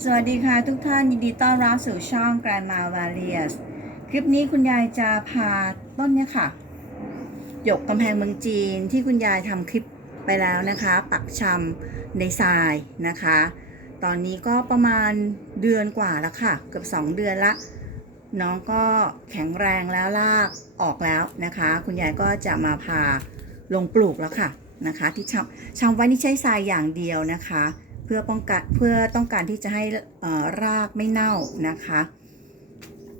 สวัสดีค่ะทุกท่านยินดีต้อนรับสู่ช่อง Grandma v a r i u s คลิปนี้คุณยายจะพาต้นเนี่ยค่ะ หยกกำแพงเมืองจีนที่คุณยายทำคลิปไปแล้วนะคะ ปักชำในทรายนะคะ ตอนนี้ก็ประมาณเดือนกว่าแล้วค่ะ เกือบ 2 เดือนละ น้องก็แข็งแรงแล้วลากออกแล้วนะคะ คุณยายก็จะมาพาลงปลูกแล้วค่ะนะคะ ที่ชำชำไว้นี่ใช้ทรายอย่างเดียวนะคะ พื่อป้องกันเพื่อต้องการที่จะให้รากไม่เน่านะคะ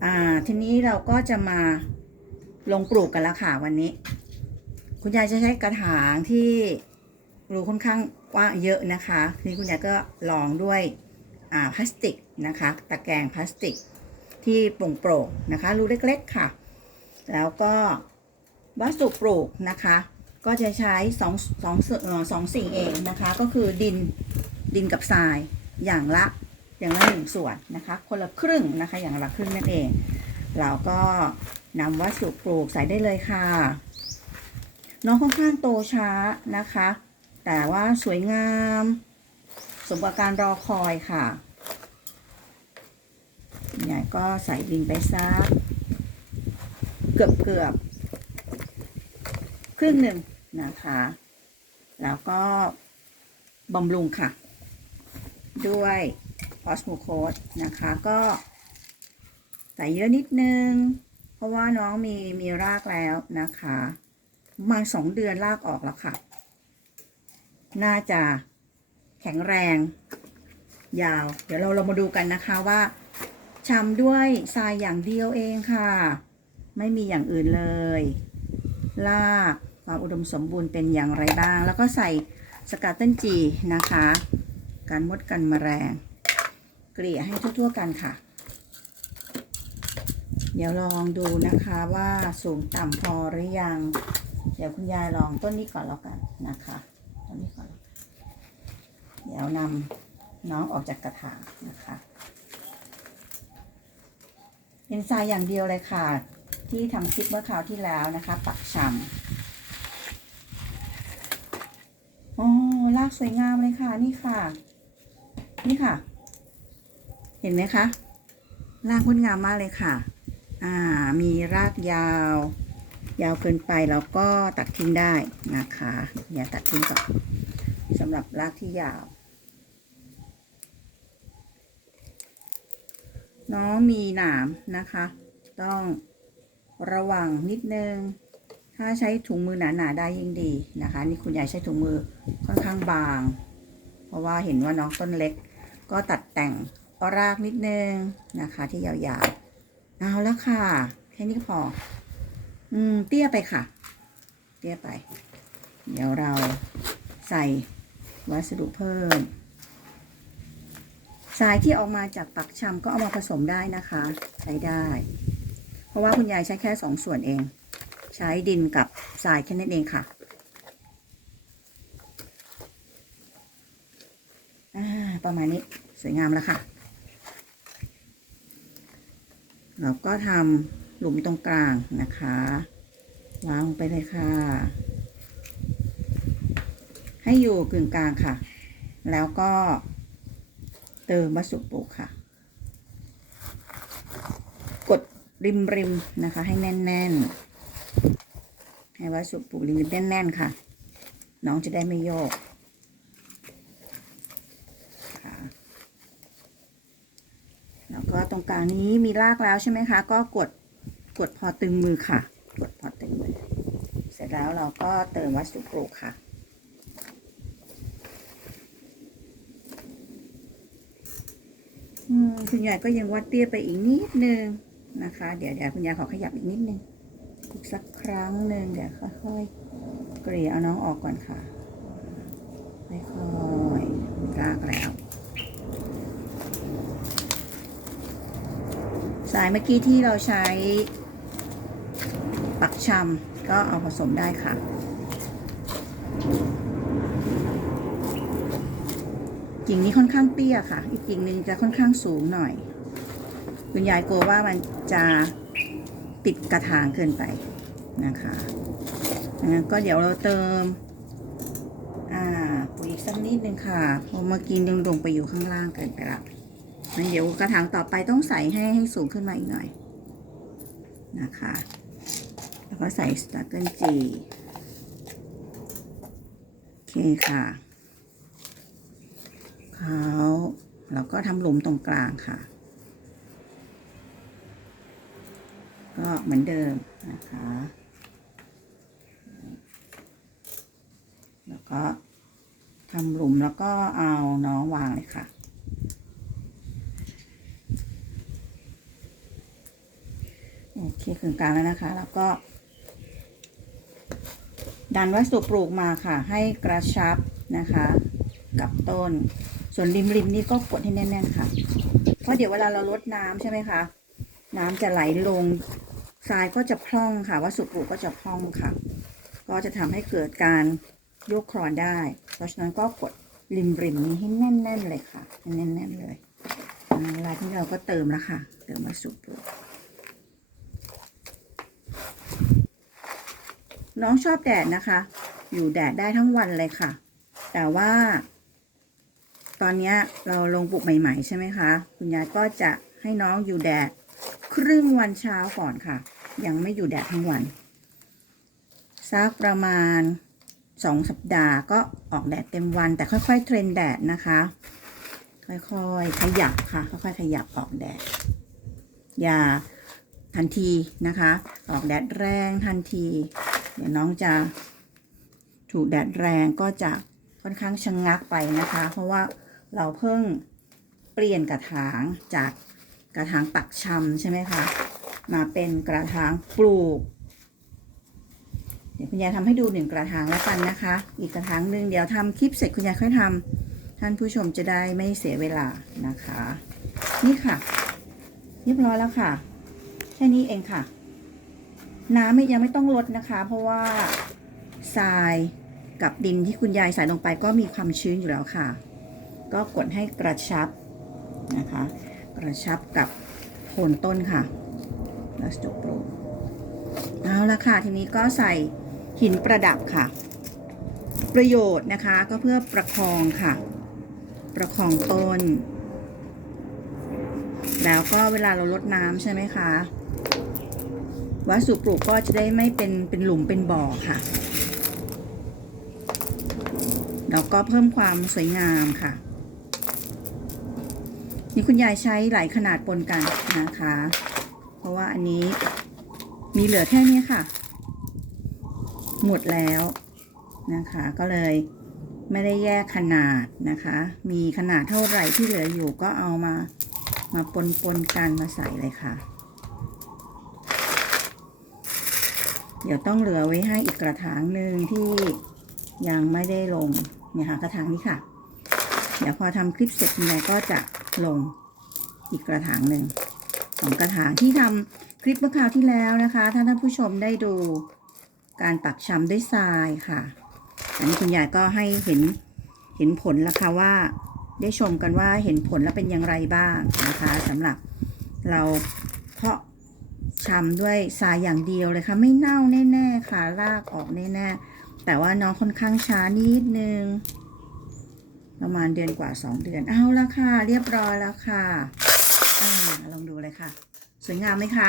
อ่าทีนี้เราก็จะมาลงปลูกกันแล้วค่ะวันนี้ คุณยายจะใช้กระถางที่รูค่อนข้างกว้างเยอะนะคะทีนี้คุณยายก็ลองด้วยอ่าพลาสติกนะคะตะแกรงพลาสติกที่โปร่งๆนะคะรูเล็กๆค่ะ แล้วก็วัสดุปลูกนะคะ ก็จะใช้สองสองสองสิ่งเองนะคะ ก็คือดิน ดินกับทรายอย่างละอย่างละหนึ่งส่วนนะคะคนละครึ่งนะคะอย่างละครึ่งนั่นเอง เราก็นำวัสดุปลูกใส่ได้เลยค่ะ น้องค่อนข้างโตช้านะคะ แต่ว่าสวยงาม สมกับการรอคอยค่ะยายก็ใส่ดินไปซักเกือบเกือบครึ่งหนึ่งนะคะ แล้วก็บำรุงค่ะ ด้วยพอสโมโคสนะคะก็ใส่เยอะนิดนึง เพราะว่าน้องมีมีรากแล้วนะคะมาสองเดือนรากออกแล้วค่ะ น่าจะแข็งแรง ยาว เดี๋ยวเราเรามาดูกันนะคะว่าชำด้วยทรายอย่างเดียวเองค่ะ ไม่มีอย่างอื่นเลยลากความอุดมสมบูรณ์เป็นอย่างไรบ้าง แล้วก็ใส่สกัดเต้นจีนะคะ การมดกันแมลงเกลี่ยให้ทั่วๆกันค่ะ เดี๋ยวลองดูนะคะว่าสูงต่ำพอหรือยัง เดี๋ยวคุณยายลองต้นนี้ก่อนแล้วกันนะคะต้นนี้ก่อน เดี๋ยวนำน้องออกจากกระถางนะคะ เป็นทรายอย่างเดียวเลยค่ะ ที่ทำคลิปเมื่อคราวที่แล้วนะคะ ปักชำโอ้ลากสวยงามเลยค่ะนี่ค่ะ นี่ค่ะ เห็นไหมคะลากงดงามมากเลยค่ะ อ่า มีรากยาว ยาวเกินไปแล้วก็ตัดทิ้งได้นะคะอย่าตัดทิ้งก่อนสำหรับรากที่ยาว น้องมีหนามนะคะ ต้องระวังนิดนึง ถ้าใช้ถุงมือหนาๆได้ยิ่งดีนะคะ นี่คุณยายใช้ถุงมือค่อนข้างบาง เพราะว่าเห็นว่าน้องต้นเล็ก ก็ตัดแต่งรากนิดนึงนะคะ ที่ยาวๆ เอาแล้วค่ะ แค่นี้พอ อืม เตี้ยไปค่ะ เตี้ยไป เดี๋ยวเราใส่วัสดุเพิ่มทรายที่ออกมาจากปักชำก็เอามาผสมได้นะคะ ใช้ได้ เพราะว่าคุณยายใช้แค่สองส่วนเอง ใช้ดินกับทรายแค่นั้นเองค่ะอ่า ประมาณนี้สวยงามแล้วค่ะ เราก็ทำหลุมตรงกลางนะคะวางลงไปเลยค่ะ ให้อยู่กึ่งกลางค่ะ แล้วก็เติมวัสดุปลูกค่ะ กดริมริมๆนะคะ ให้แน่นๆให้วัสดุปลูกริมริมแน่นๆค่ะ น้องจะได้ไม่โยกค่ะแล้วก็ ตรงกลางนี้มีรากแล้วใช่ไหมคะ ก็กดกดพอตึงมือค่ะ กดพอตึงมือ เสร็จแล้วเราก็เติมวัสดุปลูกค่ะ คุณยายก็ยังวัดเตี้ยไปอีกนิดนึงนะคะ เดี๋ยวเดี๋ยวคุณยายขอขยับอีกนิดนึงอีกสักครั้งหนึ่งเดี๋ยวค่อยๆเกลี่ยเอาน้องออกก่อนค่ะค่อยๆลากแล้ว สายเมื่อกี้ที่เราใช้ปักชำก็เอาผสมได้ค่ะกิ่งนี้ค่อนข้างเตี้ยค่ะ อีกกิ่งหนึ่งจะค่อนข้างสูงหน่อย คุณยายกลัวว่ามันจะติดกระถางเกินไปนะคะดังนั้นก็เดี๋ยวเราเติมอ่าปุ๋ยอีกสักนิดนึงค่ะเพราะเมื่อกี้ดึงลงไปอยู่ข้างล่างเกินไปล้ว งั้นเดี๋ยวกระถางต่อไปต้องใส่ให้ให้สูงขึ้นมาอีกหน่อยนะคะ แล้วก็ใส่สตาร์เกิลจีโอเคค่ะเขาแล้วก็ทำหลุมตรงกลางค่ะ ก็เหมือนเดิมนะคะ แล้วก็ทำหลุมแล้วก็เอาน้องวางเลยค่ะ โอเคถึงกลางแล้วนะคะ แล้วก็ ดันวัสดุปลูกมาค่ะ ให้กระชับนะคะ กับต้น ส่วนริมริมนี่ก็กดให้แน่นๆค่ะ เพราะเดี๋ยวเวลาเราลดน้ำใช่ไหมคะน้ำจะไหลลงทรายก็จะพร่องค่ะ วัสดุปลูกก็จะพร่องค่ะ ก็จะทำให้เกิดการโยกคลอนได้ เพราะฉะนั้นก็กดริมริมนี้ให้แน่น ๆ เลยค่ะแน่นๆเลยเวลาที่เราก็เติมแล้วค่ะ เติมวัสดุปลูก น้องชอบแดดนะคะ อยู่แดดได้ทั้งวันเลยค่ะ แต่ว่า ตอนนี้เราลงปลูกใหม่ ๆ ใช่ไหมคะ คุณยายก็จะให้น้องอยู่แดดครึ่งวันเช้าก่อนค่ะ ยังไม่อยู่แดดทั้งวันสักประมาณสองสัปดาห์ก็ออกแดดเต็มวัน แต่ค่อยๆเทรนแดดนะคะ ค่อยๆขยับค่ะ ค่อยๆขยับออกแดด อย่าทันทีนะคะ ออกแดดแรงทันที เดี๋ยวน้องจะถูกแดดแรงก็จะค่อนข้างชะงงักไปนะคะ เพราะว่าเราเพิ่งเปลี่ยนกระถางจากกระถางปักชำใช่ไหมคะ มาเป็นกระถางปลูก เดี๋ยวคุณยายทำให้ดูหนึ่งกระถางแล้วกันนะคะ อีกกระถางหนึ่งเดี๋ยวทำคลิปเสร็จคุณยายค่อยทำท่านผู้ชมจะได้ไม่เสียเวลานะคะ นี่ค่ะเรียบร้อยแล้วค่ะ แค่นี้เองค่ะ น้ำไม่ยังไม่ต้องลดนะคะ เพราะว่าทรายกับดินที่คุณยายใส่ลงไปก็มีความชื้นอยู่แล้วค่ะ ก็กดให้กระชับนะคะ กระชับกับโคนต้นค่ะลัสโตโปรเอาละค่ะ ทีนี้ก็ใส่หินประดับค่ะ ประโยชน์นะคะก็เพื่อประคองค่ะ ประคองต้น แล้วก็เวลาเราลดน้ำใช่ไหมคะ วัสดุปลูกก็จะได้ไม่เป็นเป็นหลุมเป็นบ่อค่ะ แล้วก็เพิ่มความสวยงามค่ะ นี่คุณยายใช้หลายขนาดปนกันนะคะ เพราะว่าอันนี้มีเหลือแค่นี้ค่ะ หมดแล้วนะคะ ก็เลยไม่ได้แยกขนาดนะคะ มีขนาดเท่าไหร่ที่เหลืออยู่ก็เอามามาปนปนกันมาใส่เลยค่ะ เดี๋ยวต้องเหลือไว้ให้อีกกระถางหนึ่งที่ยังไม่ได้ลงเนี่ยค่ะกระถางนี้ค่ะ เดี๋ยวพอทำคลิปเสร็จคุณยายก็จะลงอีกกระถางหนึ่งสองกระถางที่ทำคลิปเมื่อคราวที่แล้วนะคะถ้าท่านผู้ชมได้ดูการปักชำด้วยทรายค่ะ อันนี้คุณยายก็ให้เห็นเห็นผลแล้วค่ะว่า ได้ชมกันว่าเห็นผลแล้วเป็นอย่างไรบ้างนะคะสำหรับเราเพาะ ชำด้วยทรายอย่างเดียวเลยค่ะ ไม่เน่าแน่ๆค่ะรากออกแน่ๆแต่ว่าน้องค่อนข้างช้านิดนึง ประมาณเดือนกว่า 2 เดือนเอาละค่ะ เรียบร้อยแล้วค่ะอ่าลองดูเลยค่ะ สวยงามไหมคะ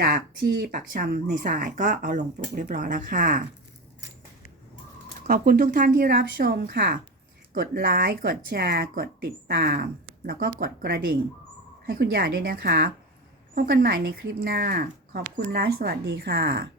จากที่ปักชำในสายก็เอาลงปลูกเรียบร้อยแล้วค่ะ ขอบคุณทุกท่านที่รับชมค่ะ กดไลค์กดแชร์ กดติดตาม แล้วก็กดกระดิ่ง ให้คุณยายด้วยนะคะ พบกันใหม่ในคลิปหน้า ขอบคุณและสวัสดีค่ะ